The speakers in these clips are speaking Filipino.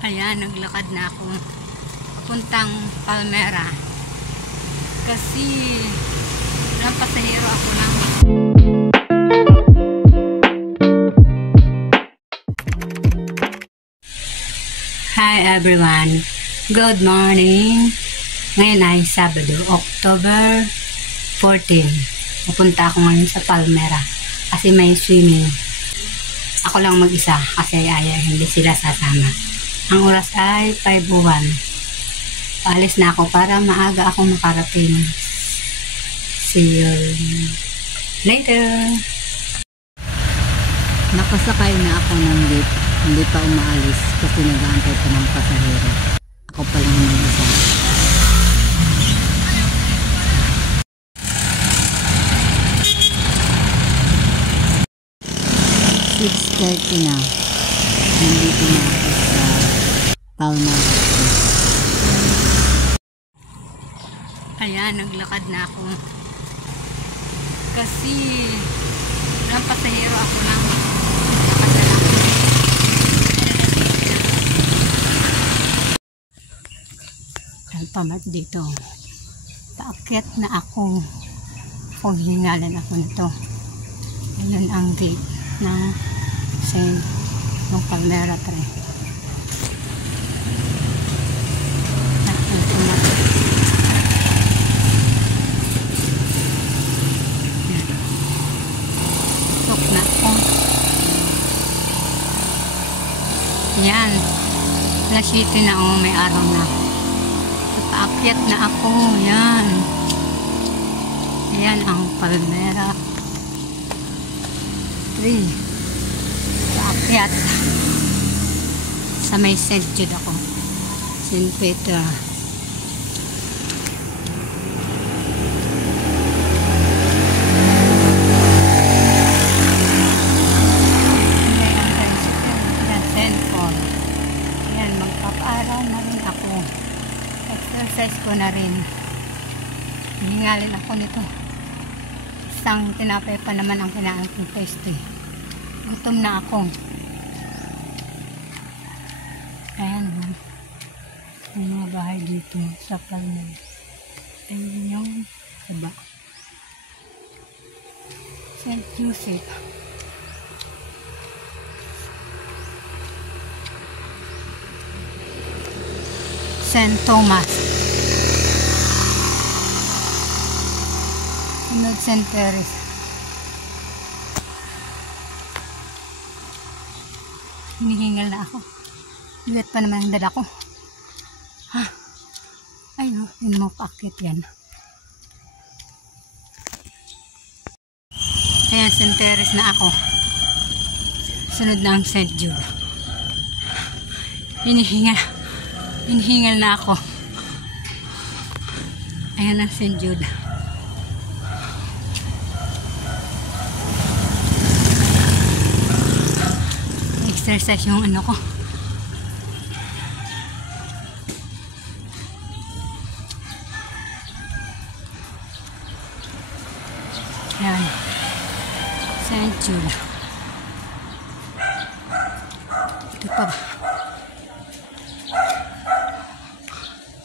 Ayan, naglakad na ako papuntang Palmera kasi ng pasahero ako lang. Hi everyone, good morning. Ngayon ay Sabado, October 14. Pupunta ako ngayon sa Palmera kasi may swimming. Ako lang mag-isa kasi hindi sila sasama. Ang oras ay 5:01. Paalis na ako para maaga ako makarating. See you later. Nakasakay na ako ng jeep. Hindi pa umaalis kasi nag-aantay pa ng pasahero. Ako pa lang mag-isa. $6:30 na. Nandito na ako sa Palmera. Ayan, naglakad na ako kasi ng pasahero ako lang. Alpamat dito. Paakyat na ako. O hingalan ako nito. Ayun ang gate na Saint ng Palmera 3. Tok na ako. Yan. Alas 7 na may araw na. Paakyat na ako. Yan. Yan ang Palmera 3. Paakyat. Sa may St. Jude ako. St. Peter. Yan, magpaparaw na rin ako. Exercise ko na rin. Hihingalin ako nito. Isang tinapay pa naman ang kinain kong taste. Gutom na ako. Ayan. May mga bahay dito sa Palmera. Ayan yung iba. St. Joseph. St. Thomas. Sunod St. Teresa. Hinihingal na ako. Bigat pa naman ang dala ko. Ha? Ay no, hindi mo paakit yan. Ayan, St. Teresa na ako. Sunod na ang St. Jude. Hinihingal na ako. Ayan ang St. Jude. Exercise yung ano ko. Ayan. St. Jude. Ito pa ba?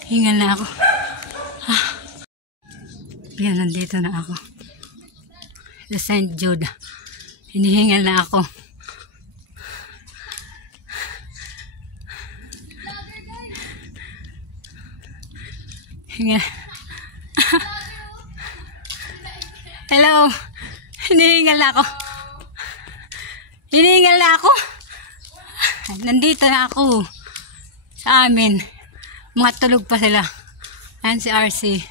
Hingal na ako. Yan, nandito na ako. Sa St. Jude. Hinihingal na ako. Hingal. Hello. Hinihingal na ako. Hinihingal na ako. Nandito na ako. Sa amin. Mga tulog pa sila. Ayan si RC.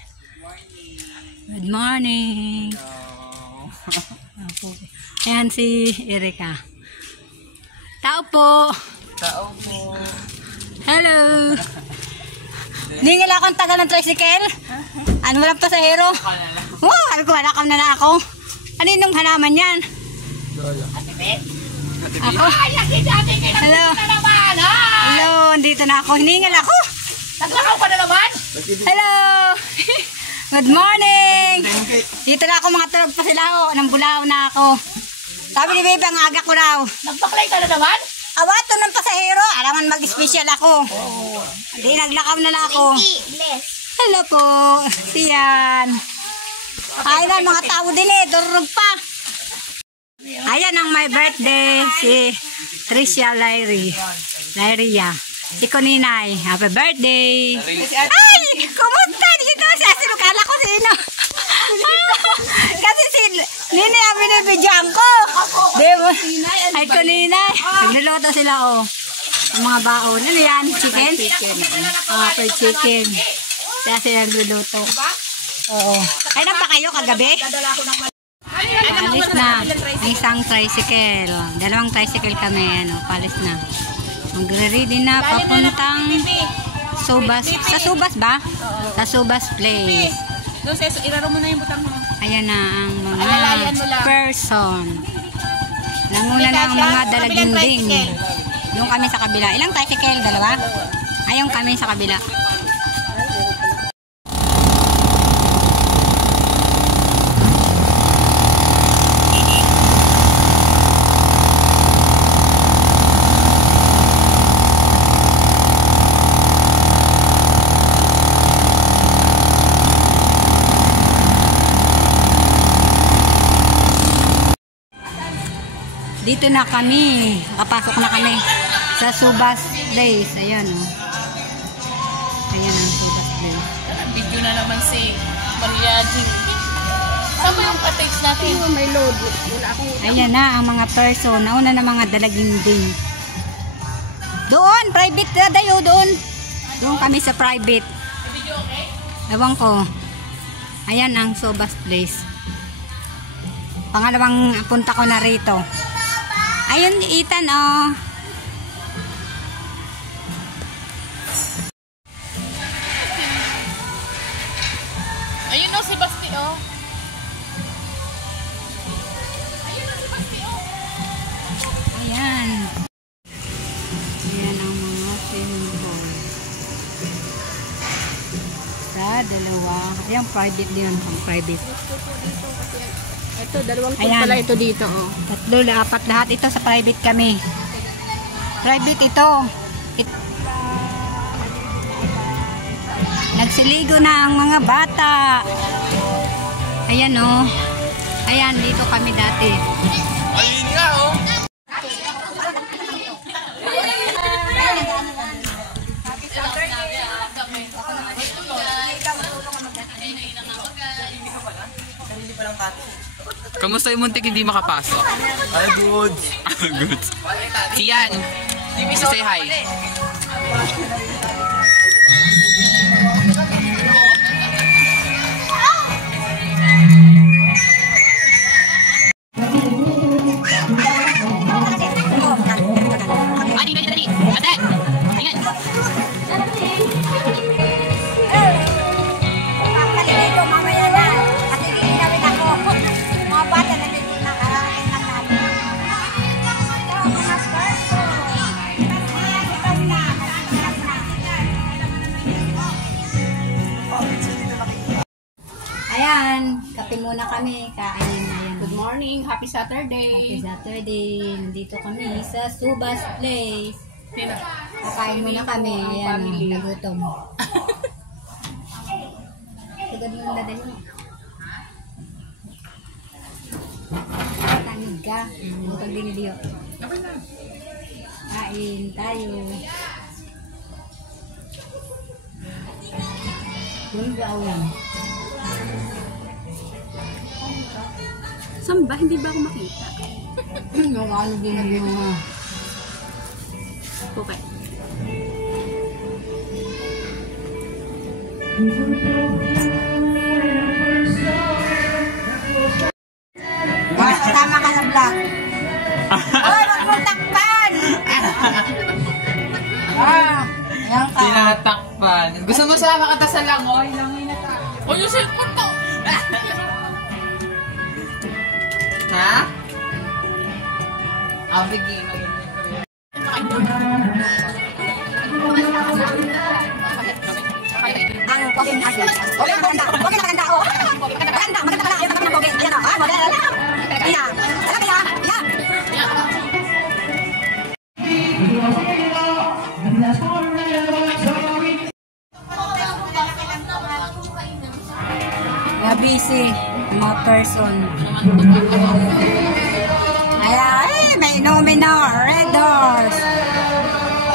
Good morning. Ayan si Erika. Tao po. Tao po. Hello. Ningal akong tagal ng tricycle. Ano walang pasahero? Wow, alam ko malakam na ako. Ano yung halaman yan? Lola. Ako? Hello. Hello, andito na ako. Hiningal ako. Naglakaw ka na naman? Hello. Good morning. Dito na ako, mga tulog pa sila. Nang bulaw na ako. Sabi ni Baby, ang aga ko raw. Nagpaklay ka na naman? Awato ng pasahero. para man mag-special ako. Hindi, naglakaw na lang ako. Hello po. Siyan. Ayan mga tao din eh. Durog pa. Ayan ang my birthday. Si Tricia Lyria. Si Kuninay. Happy birthday. Ay! Kumusta dito? Sinukala ko sino. Kasi si Nini ang binibidyan ko. Diba? Ay Kuninay. Nagluluto sila oh. Ang mga baon. Ano yan? Chicken? Fried chicken. Kaya sila nagluluto. Oo. Ay na pa kayo kagabi? Palis na. Ang isang tricycle. Dalawang tricycle kami. Ano, palis na. Magre-ready na papuntang Subas. Sa Subas ba? Sa Subas Place. Doon sa iraro mo na yung butang mo. Ayan na ang mga person. Nanguna na ang mga dalaginding. Yung kami sa kabila. Ilang tricycle? Dalawa? Ayong kami sa kabila. Dito na kami. Kapasok na kami sa Subas Place. Ayan o. Ayan ang Subas Place. Video na naman si Maria Jing. Saan ba yung patage natin? May load. Ayan na ang mga person. Nauna na mga dalaginding. Doon! Private na dayo doon. Doon kami sa private. Video okay? Ewan ko. Ayan ang Subas Place. Pangalawang punta ko na rito. Ayun, Ethan, oh. Ayun o, si Basti, oh. Ayun o, si Basti, oh. Ayan. Ayan ang mga symbol. Sa dalawa. Ayan, private din. Ang private. Ito, dalawang Ayan. pala ito dito, oh. Tatlo, apat lahat ito sa private kami. Private ito. Nagsiligo na ang mga bata. Ayan oh. Ayan, dito kami dati. Ayun nga, oh. Kamusta yung muntik hindi makapasok? Ay, good. Good. Si Yan. Say hi. Dali. Ate. Ingat. Dito mamaya na. Kasi ginawin ako. Mga bata na dito nakarating ng namin. Ayan, kape muna kami. Kain na yan. Good morning, happy Saturday. Happy Saturday. Nandito kami sa Subas Place. Kakain muna kami. Ayan, nagutom. Tugad mo yung daday mo. Tanig ka. Bukag din niyo. Kain tayo. Yung gawin. Saan ba? Hindi ba ako makita? Yung ano din yung Okay. Tama ka na vlog. Oy, wag mo takpan! Ayan ka. Tinatakpan. Gusto mo sama ka sa langoy? Langoy na tayo. O, yung cellphone to! Ha? I'll begin. Ang poging agad. Poging maganda. Poging maganda. Oh. Maganda. Maganda pala. Ayaw naman ng poging. Ayan o. Ah, model. Ayan. Alam mo yan? Ayan. busy. Yung mga person. Ay, may inumin na. Red Doors.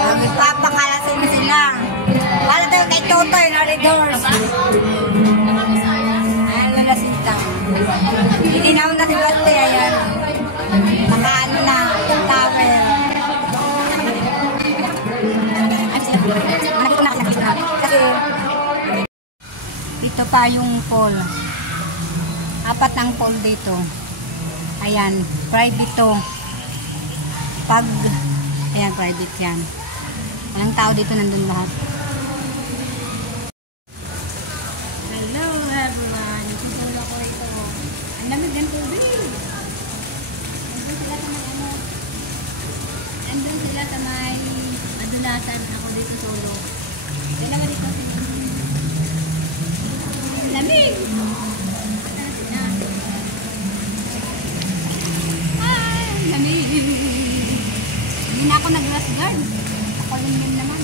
Magpapakalasin sila. Para daw kay Totoy na Red Doors. Ay, lalasin lang. Hindi na si Bate. Ayan. Nakaano na. Tower. Kasi dito pa yung pole. 4 ang pole dito. Ayan, private to. Ayan, private yan. Walang tao dito, nandun lahat. Hello everyone. Tutulog ako ito. Ang lamig ng tubig. Nandun sila sa may madulasan. Ako dito solo. Dalawa dito. Lamig! Lamig! Hindi na ako nag-rest guard. Ako yun naman.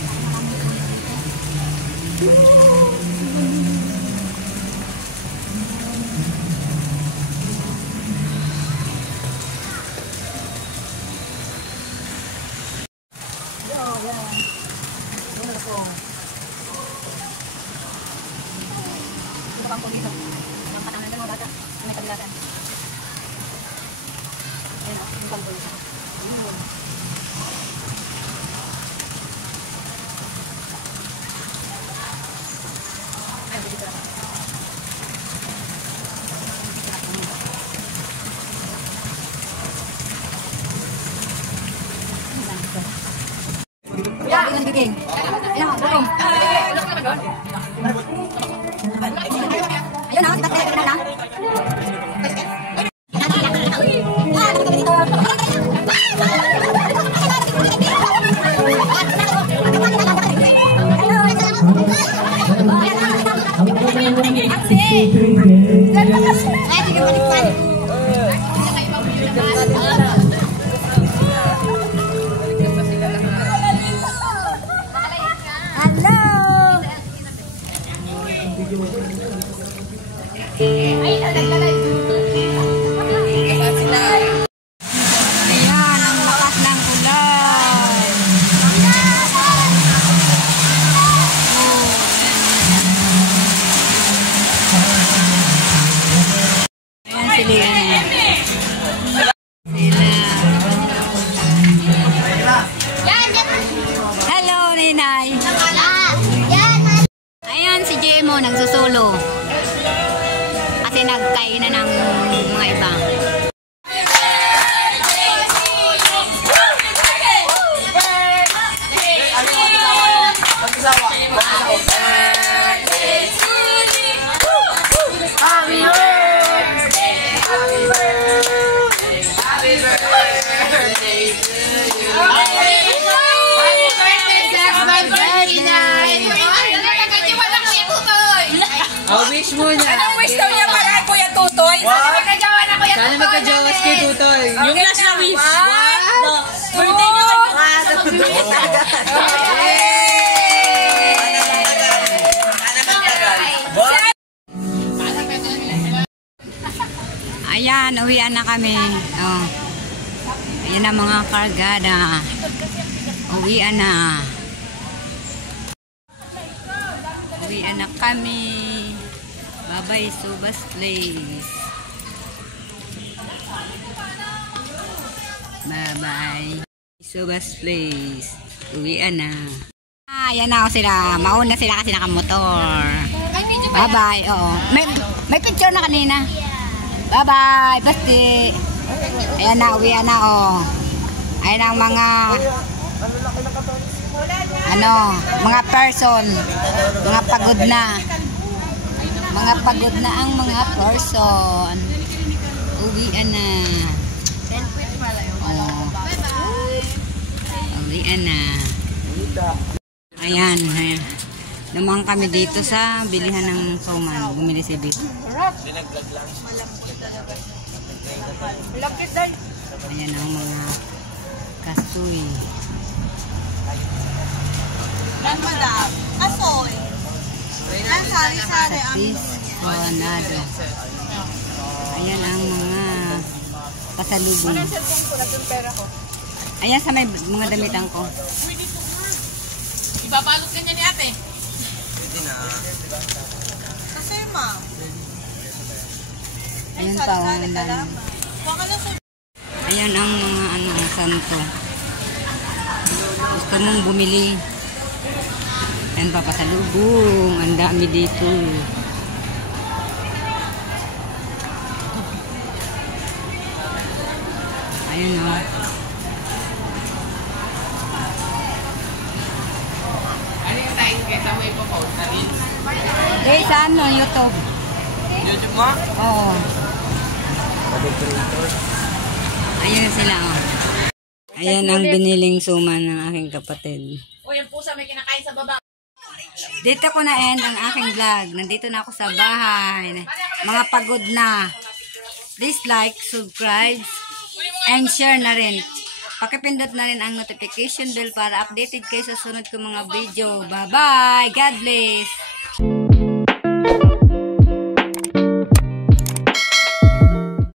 Ayun na, tatay na lang. Ayan, ang lakas ng ulan. Ayan sila. Hello, Ninay. Ayan si Jemo, nagsusulo. Kasi nagkainan ng mga iba. Wish muna. Anong wish daw niya para Kuya Tutoy? Sana magkajawa na Kuya Tutoy. Sana magka-jowa si Kuya Tutoy. Yung last na wish. Birthday niyo. Ayan, uwian na kami. Oh. Ayan na mga kargada. Uwian na. Uwian na kami. Bye-bye, Subas Place. Bye-bye. Subas Place. Uwian na. Ayan na sila. Mauna sila kasi nakamotor. Bye-bye. Oo. May picture na kanina. Bye-bye. Basti. Ayan na. Uwian na. Oh. Ayan ang mga mga person. Mga pagod na. Mga pagod na ang mga person. Uwian na. Oh. Uwian na. Ayan. Ayan. Lumang kami dito sa bilihan ng Soman. Bumili si Bit. Ayan ang mga kastoy. Madam, asoy. Sari-sari ang Coronado. Ayan ang mga pasalubong. Ayan sa may mga damitan ko. Ibabalot ka niya ni ate. Pwede na. Kasi ma. Ayan pa, ang dami. Ayan ang mga santo. Gusto mong bumili. Ayan pa, pasalubong. Ang dami dito. Ayan o. Ano yung time kita mo ipopost na rin? Eh, sa ano? YouTube. YouTube mo? Oo. Ayan sila o. Ayan ang biniling suman ng aking kapatid. O yung pusa may kinakain sa baba. Dito ko na-end ang aking vlog. Nandito na ako sa bahay. Mga pagod na. Please like, subscribe, and share na rin. Pakipindot na rin ang notification bell para updated kayo sa sunod ko mga video. Bye-bye! God bless!